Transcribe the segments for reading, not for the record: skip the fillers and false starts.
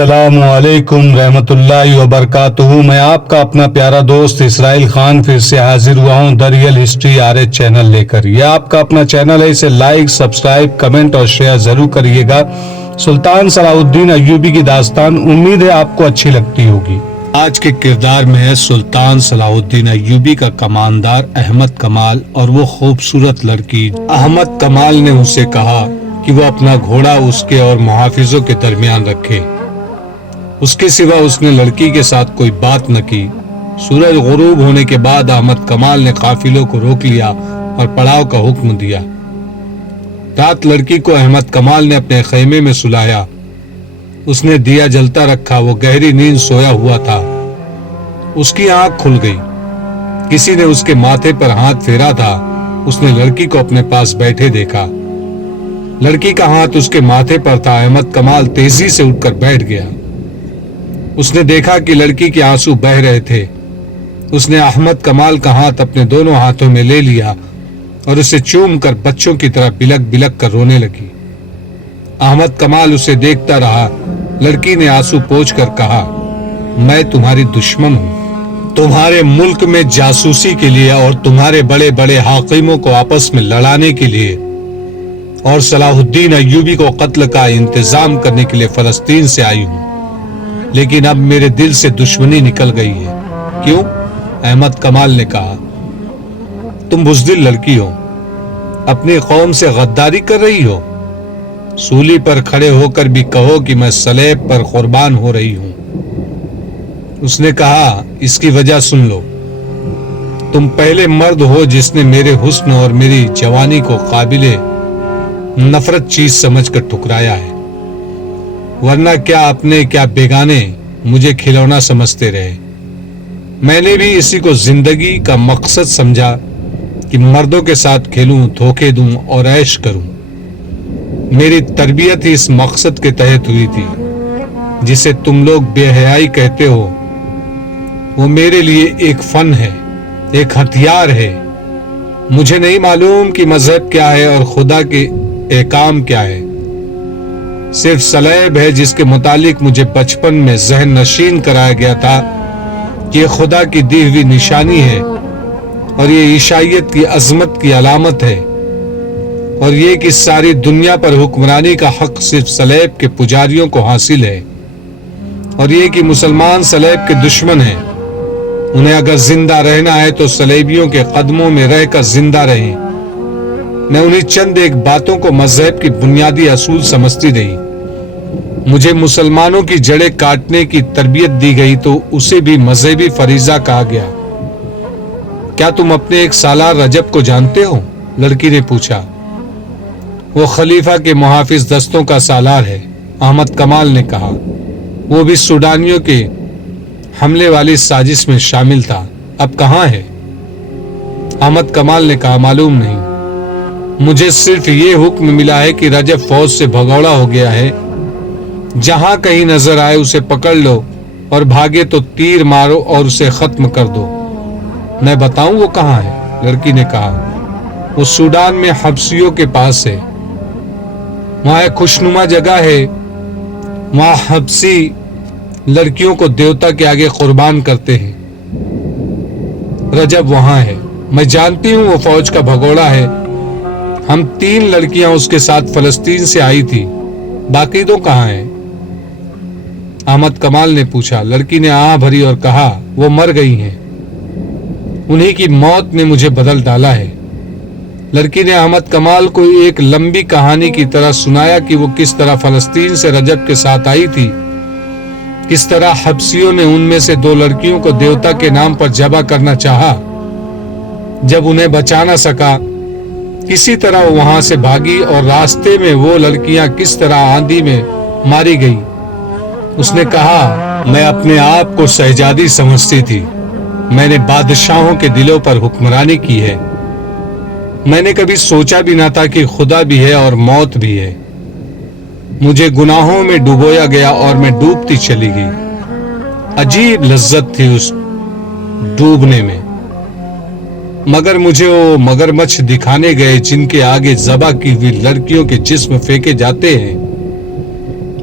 السلام علیکم رحمۃ اللہ وبرکاتہ۔ میں آپ کا اپنا پیارا دوست اسرائیل خان پھر سے حاضر ہوا ہوں the real history RH channel لے کر۔ یہ آپ کا اپنا چینل ہے، اسے لائک، سبسکرائب، کمنٹ اور شیئر ضرور کریے گا۔ سلطان صلاح الدین ایوبی کی داستان امید ہے آپ کو اچھی لگتی ہوگی۔ آج کے کردار میں ہے سلطان صلاح الدین ایوبی کا کماندار احمد کمال اور وہ خوبصورت لڑکی۔ احمد کمال نے اسے کہا کہ وہ اپنا گھوڑا اس کے اور محافظوں کے درمیان رکھے۔ اس کے سوا اس نے لڑکی کے ساتھ کوئی بات نہ کی۔ سورج غروب ہونے کے بعد احمد کمال نے قافلوں کو روک لیا اور پڑاؤ کا حکم دیا۔ رات لڑکی کو احمد کمال نے اپنے خیمے میں سلایا۔ اس نے دیا جلتا رکھا، وہ گہری نیند سویا ہوا تھا۔ اس کی آنکھ کھل گئی۔ کسی نے اس کے ماتھے پر ہاتھ پھیرا تھا۔ اس نے لڑکی کو اپنے پاس بیٹھے دیکھا۔ لڑکی کا ہاتھ اس کے ماتھے پر تھا۔ احمد کمال تیزی سے اٹھ کر بیٹھ گیا۔ اس نے دیکھا کہ لڑکی کے آنسو بہہ رہے تھے۔ اس نے احمد کمال کا ہاتھ اپنے دونوں ہاتھوں میں لے لیا اور اسے چوم کر بچوں کی طرح بلک بلک کر رونے لگی۔ احمد کمال اسے دیکھتا رہا۔ لڑکی نے آنسو پوچھ کر کہا، میں تمہاری دشمن ہوں، تمہارے ملک میں جاسوسی کے لیے اور تمہارے بڑے بڑے حاکموں کو آپس میں لڑانے کے لیے اور صلاح الدین ایوبی کو قتل کا انتظام کرنے کے لیے فلسطین سے آئی ہوں، لیکن اب میرے دل سے دشمنی نکل گئی ہے۔ کیوں؟ احمد کمال نے کہا، تم بزدل لڑکی ہو، اپنی قوم سے غداری کر رہی ہو۔ سولی پر کھڑے ہو کر بھی کہو کہ میں صلیب پر قربان ہو رہی ہوں۔ اس نے کہا، اس کی وجہ سن لو۔ تم پہلے مرد ہو جس نے میرے حسن اور میری جوانی کو قابل نفرت چیز سمجھ کر ٹھکرایا ہے، ورنہ کیا اپنے کیا بیگانے مجھے کھلونا سمجھتے رہے۔ میں نے بھی اسی کو زندگی کا مقصد سمجھا کہ مردوں کے ساتھ کھیلوں، دھوکے دوں اور عیش کروں۔ میری تربیت ہی اس مقصد کے تحت ہوئی تھی۔ جسے تم لوگ بے حیائی کہتے ہو، وہ میرے لیے ایک فن ہے، ایک ہتھیار ہے۔ مجھے نہیں معلوم کہ مذہب کیا ہے اور خدا کے احکام کیا ہے۔ صرف صلیب ہے جس کے متعلق مجھے بچپن میں ذہن نشین کرایا گیا تھا کہ یہ خدا کی دی ہوئی نشانی ہے اور یہ عیسائیت کی عظمت کی علامت ہے، اور یہ کہ ساری دنیا پر حکمرانی کا حق صرف صلیب کے پجاریوں کو حاصل ہے، اور یہ کہ مسلمان صلیب کے دشمن ہیں۔ انہیں اگر زندہ رہنا ہے تو صلیبیوں کے قدموں میں رہ کر زندہ رہیں۔ میں انہیں چند ایک باتوں کو مذہب کی بنیادی اصول سمجھتی رہی۔ مجھے مسلمانوں کی جڑیں کاٹنے کی تربیت دی گئی تو اسے بھی مذہبی فریضہ کہا گیا۔ کیا تم اپنے ایک سالار رجب کو جانتے ہو؟ لڑکی نے پوچھا۔ وہ خلیفہ کے محافظ دستوں کا سالار ہے، احمد کمال نے کہا۔ وہ بھی سوڈانیوں کے حملے والی سازش میں شامل تھا۔ اب کہاں ہے؟ احمد کمال نے کہا، معلوم نہیں۔ مجھے صرف یہ حکم ملا ہے کہ رجب فوج سے بھگوڑا ہو گیا ہے۔ جہاں کہیں نظر آئے اسے پکڑ لو اور بھاگے تو تیر مارو اور اسے ختم کر دو۔ میں بتاؤں وہ کہاں ہے؟ لڑکی نے کہا، وہ سوڈان میں حبشیوں کے پاس ہے۔ وہاں ایک خوشنما جگہ ہے، وہاں حبشی لڑکیوں کو دیوتا کے آگے قربان کرتے ہیں۔ رجب وہاں ہے، میں جانتی ہوں وہ فوج کا بھگوڑا ہے۔ ہم 3 لڑکیاں اس کے ساتھ فلسطین سے آئی تھی، باقی 2 کہاں ہیں؟ احمد کمال نے پوچھا۔ لڑکی نے آہ بھری اور کہا، وہ مر گئی ہیں، انہی کی موت نے مجھے بدل ڈالا ہے۔ لڑکی نے احمد کمال کو ایک لمبی کہانی کی طرح سنایا کہ وہ کس طرح فلسطین سے رجب کے ساتھ آئی تھی، کس طرح حبشیوں نے ان میں سے 2 لڑکیوں کو دیوتا کے نام پر ذبح کرنا چاہا۔ جب انہیں بچا نہ سکا، کسی طرح وہ وہاں سے بھاگی اور راستے میں وہ لڑکیاں کس طرح آندھی میں ماری گئی۔ اس نے کہا، میں اپنے آپ کو شہزادی سمجھتی تھی، میں نے بادشاہوں کے دلوں پر حکمرانی کی ہے۔ میں نے کبھی سوچا بھی نہ تھا کہ خدا بھی ہے اور موت بھی ہے۔ مجھے گناہوں میں ڈوبویا گیا اور میں ڈوبتی چلی گئی۔ عجیب لذت تھی اس ڈوبنے میں۔ مگر مجھے وہ مگرمچھ دکھانے گئے جن کے آگے ذبح کی ہوئی لڑکیوں کے جسم پھینکے جاتے ہیں۔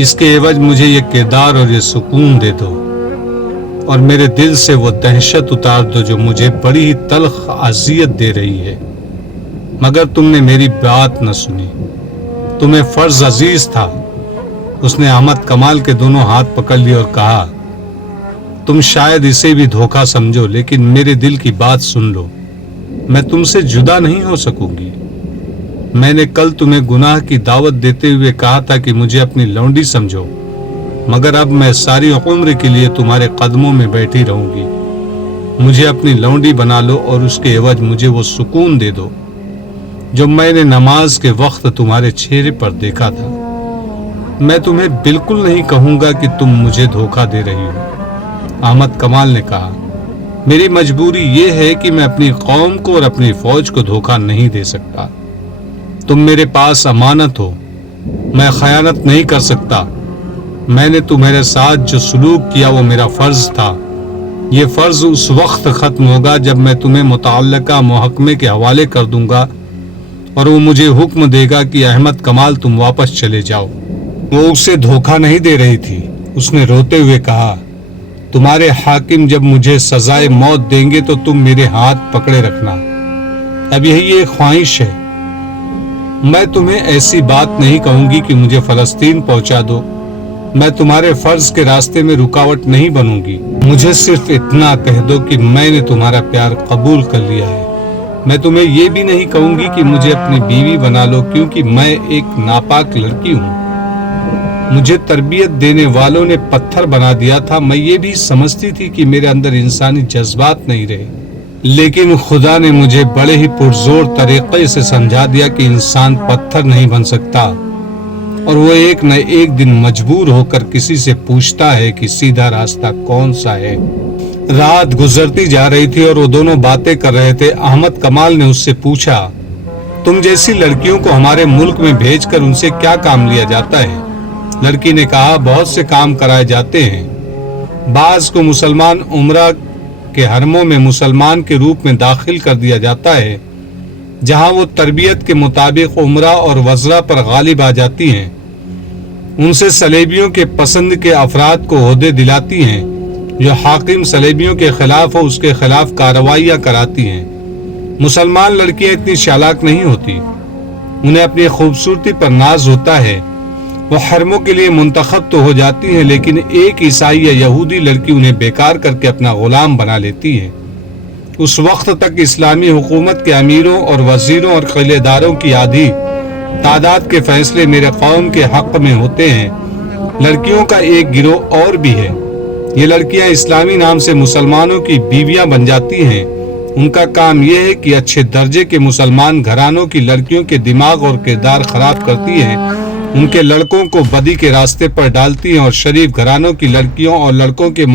اس کے عوض مجھے یہ کردار اور یہ سکون دے دو، اور میرے دل سے وہ دہشت اتار دو جو مجھے بڑی ہی تلخ اذیت دے رہی ہے۔ مگر تم نے میری بات نہ سنی۔ تمہیں فرض عزیز تھا۔ اس نے احمد کمال کے دونوں ہاتھ پکڑ لیے اور کہا، تم شاید اسے بھی دھوکہ سمجھو، لیکن میرے دل کی بات سن لو۔ میں تم سے جدا نہیں ہو سکوں گی۔ میں نے کل تمہیں گناہ کی دعوت دیتے ہوئے کہا تھا کہ مجھے اپنی لونڈی سمجھو، مگر اب میں ساری عمر کے لیے تمہارے قدموں میں بیٹھی رہوں گی۔ مجھے اپنی لونڈی بنا لو اور اس کے عوض مجھے وہ سکون دے دو جو میں نے نماز کے وقت تمہارے چہرے پر دیکھا تھا۔ میں تمہیں بالکل نہیں کہوں گا کہ تم مجھے دھوکہ دے رہی ہو۔ احمد کمال نے کہا، میری مجبوری یہ ہے کہ میں اپنی قوم کو اور اپنی فوج کو دھوکہ نہیں دے سکتا۔ تم میرے پاس امانت ہو، میں خیانت نہیں کر سکتا۔ میں نے تمہارے ساتھ جو سلوک کیا وہ میرا فرض تھا۔ یہ فرض اس وقت ختم ہوگا جب میں تمہیں متعلقہ محکمے کے حوالے کر دوں گا اور وہ مجھے حکم دے گا کہ احمد کمال تم واپس چلے جاؤ۔ وہ اسے دھوکہ نہیں دے رہی تھی۔ اس نے روتے ہوئے کہا، تمہارے حاکم جب مجھے سزائے موت دیں گے تو تم میرے ہاتھ پکڑے رکھنا۔ اب یہی ایک خواہش ہے۔ میں تمہیں ایسی بات نہیں کہوں گی کہ مجھے فلسطین پہنچا دو۔ میں تمہارے فرض کے راستے میں رکاوٹ نہیں بنوں گی۔ مجھے صرف اتنا کہہ دو کہ میں نے تمہارا پیار قبول کر لیا ہے۔ میں تمہیں یہ بھی نہیں کہوں گی کہ مجھے اپنی بیوی بنا لو، کیونکہ میں ایک ناپاک لڑکی ہوں۔ مجھے تربیت دینے والوں نے پتھر بنا دیا تھا۔ میں یہ بھی سمجھتی تھی کہ میرے اندر انسانی جذبات نہیں رہے، لیکن خدا نے مجھے بڑے ہی پرزور طریقے سے سمجھا دیا کہ انسان پتھر نہیں بن سکتا، اور وہ ایک نہ ایک دن مجبور ہو کر کسی سے پوچھتا ہے کہ سیدھا راستہ کون سا ہے۔ رات گزرتی جا رہی تھی اور وہ دونوں باتیں کر رہے تھے۔ احمد کمال نے اس سے پوچھا، تم جیسی لڑکیوں کو ہمارے ملک میں بھیج کر ان سے کیا کام لیا جاتا ہے؟ لڑکی نے کہا، بہت سے کام کرائے جاتے ہیں۔ بعض کو مسلمان عمرہ کے حرموں میں مسلمان کے روپ میں داخل کر دیا جاتا ہے، جہاں وہ تربیت کے مطابق عمرہ اور وزرہ پر غالب آ جاتی ہیں۔ ان سے صلیبیوں کے پسند کے افراد کو عہدے دلاتی ہیں۔ جو حاکم صلیبیوں کے خلاف ہو اس کے خلاف کارروائیاں کراتی ہیں۔ مسلمان لڑکیاں اتنی چالاک نہیں ہوتی۔ انہیں اپنی خوبصورتی پر ناز ہوتا ہے۔ وہ حرموں کے لیے منتخب تو ہو جاتی ہیں، لیکن ایک عیسائی یا یہودی لڑکی انہیں بیکار کر کے اپنا غلام بنا لیتی ہے۔ اس وقت تک اسلامی حکومت کے امیروں اور وزیروں اور قلعے داروں کی آدھی تعداد کے فیصلے میرے قوم کے حق میں ہوتے ہیں۔ لڑکیوں کا ایک گروہ اور بھی ہے۔ یہ لڑکیاں اسلامی نام سے مسلمانوں کی بیویاں بن جاتی ہیں۔ ان کا کام یہ ہے کہ اچھے درجے کے مسلمان گھرانوں کی لڑکیوں کے دماغ اور کردار خراب کرتی ہیں، ان کے لڑکوں کو بدی کے راستے پر ڈالتی ہیں، اور شریف گھرانوں کی لڑکیوں اور لڑکوں کے